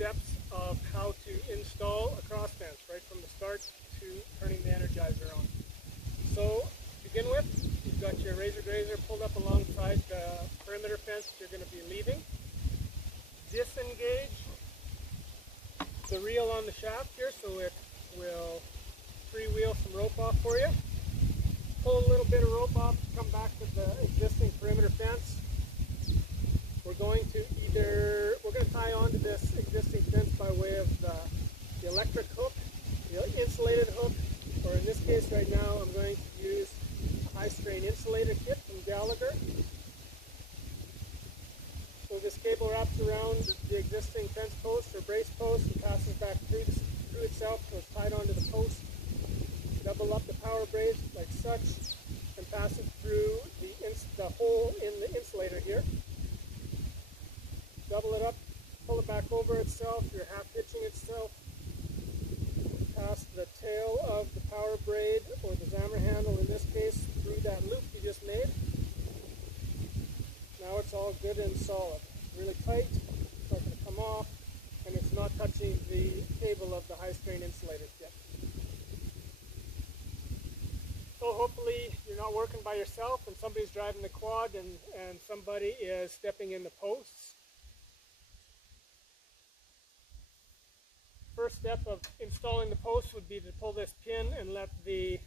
steps of how to install a cross fence, right from the start to turning the Energizer on. So, to begin with, you've got your Razor Grazer pulled up alongside the perimeter fence you're going to be leaving. Disengage the reel on the shaft here so it will freewheel some rope off for you. Pull a little bit of rope off, come back to the existing perimeter fence. We're going to tie onto this existing fence by way of the electric hook, the insulated hook, or in this case right now I'm going to use a high strain insulator kit from Gallagher. So this cable wraps around the existing fence post or brace post and passes back through itself, so it's tied onto the post. Double up the power brace like such and pass it through the hole in the insulator here. Double it up, pull it back over itself, you're half hitching itself, pass the tail of the power braid or the Zammer handle in this case through that loop you just made. Now it's all good and solid. Really tight, it's not going to come off, and it's not touching the cable of the high strain insulator kit. So hopefully you're not working by yourself and somebody's driving the quad and somebody is stepping in the posts. First step of installing the post would be to pull this pin and let the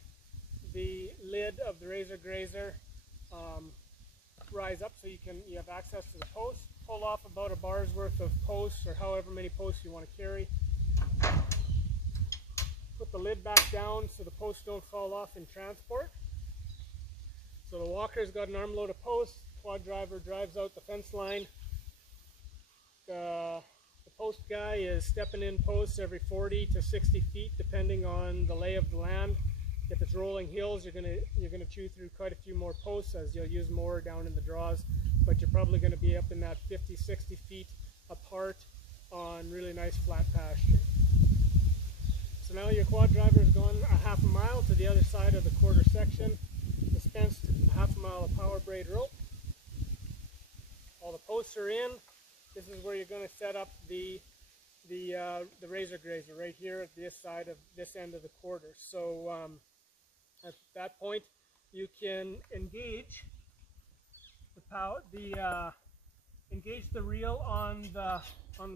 lid of the Razor Grazer rise up so you have access to the post. Pull off about a bar's worth of posts or however many posts you want to carry. Put the lid back down so the posts don't fall off in transport. So the walker's got an armload of posts. Quad driver drives out the fence line. The post guy is stepping in posts every 40 to 60 feet depending on the lay of the land. If it's rolling hills, you're gonna chew through quite a few more posts as you'll use more down in the draws, but you're probably going to be up in that 50-60 feet apart on really nice flat pasture. So now your quad driver is going a half a mile to the other side of the quarter section. Dispensed a half a mile of power braid rope. All the posts are in. This is where you're going to set up the Razor Grazer right here at this side of this end of the quarter. So at that point you can engage engage the reel on the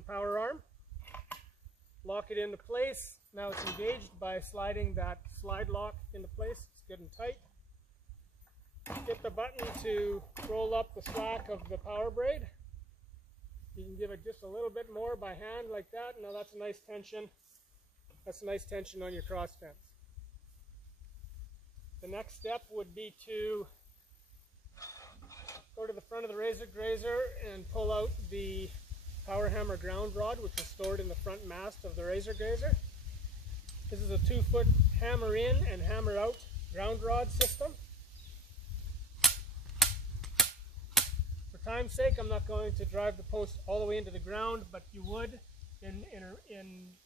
power arm. Lock it into place. Now it's engaged by sliding that slide lock into place. It's good and tight. Hit the button to roll up the slack of the power braid. You can give it just a little bit more by hand like that. Now that's a nice tension. That's a nice tension on your cross fence. The next step would be to go to the front of the Razor Grazer and pull out the power hammer ground rod, which is stored in the front mast of the Razor Grazer. This is a 2-foot hammer in and hammer out ground rod system. For time's sake, I'm not going to drive the post all the way into the ground, but you would in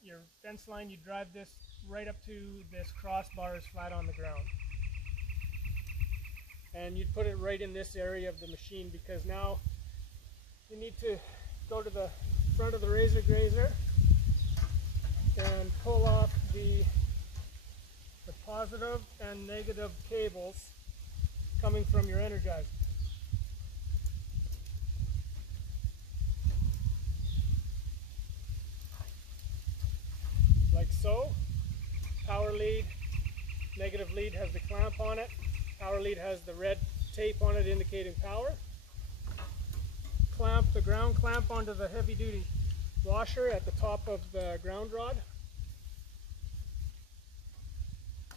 your fence line, you drive this right up to this crossbar is flat on the ground. And you'd put it right in this area of the machine because now you need to go to the front of the Razor Grazer and pull off the positive and negative cables coming from your Energizer. Like so. Power lead, negative lead has the clamp on it. Power lead has the red tape on it indicating power. Clamp the ground clamp onto the heavy duty washer at the top of the ground rod.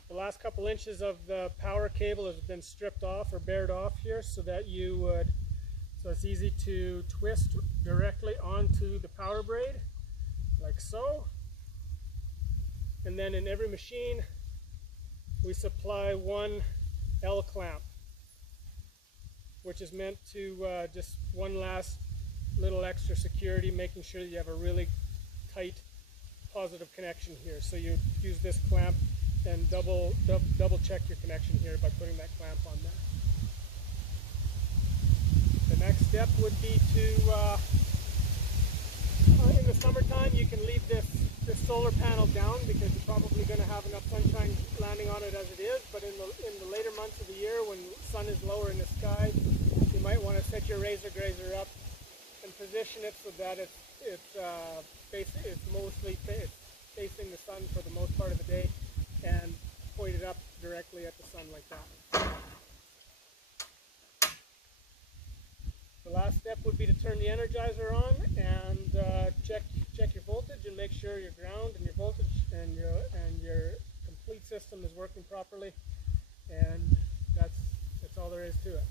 The last couple inches of the power cable has been stripped off or bared off here so it's easy to twist directly onto the power braid like so. And then in every machine we supply one L clamp, which is meant to just one last little extra security, making sure that you have a really tight positive connection here. So you use this clamp and double check your connection here by putting that clamp on there. The next step would be to in the summertime, you can leave this solar panel down because you're probably going to have enough sunshine landing on it as it is. But in the later months of the year, when the sun is lower in the sky, you might want to set your razor grazer up and position it so that it's mostly facing the sun for the most part of the day, and point it up directly at the sun like that. The last step would be to turn the Energizer on and check your voltage and make sure your ground and your voltage and your complete system is working properly. And that's all there is to it.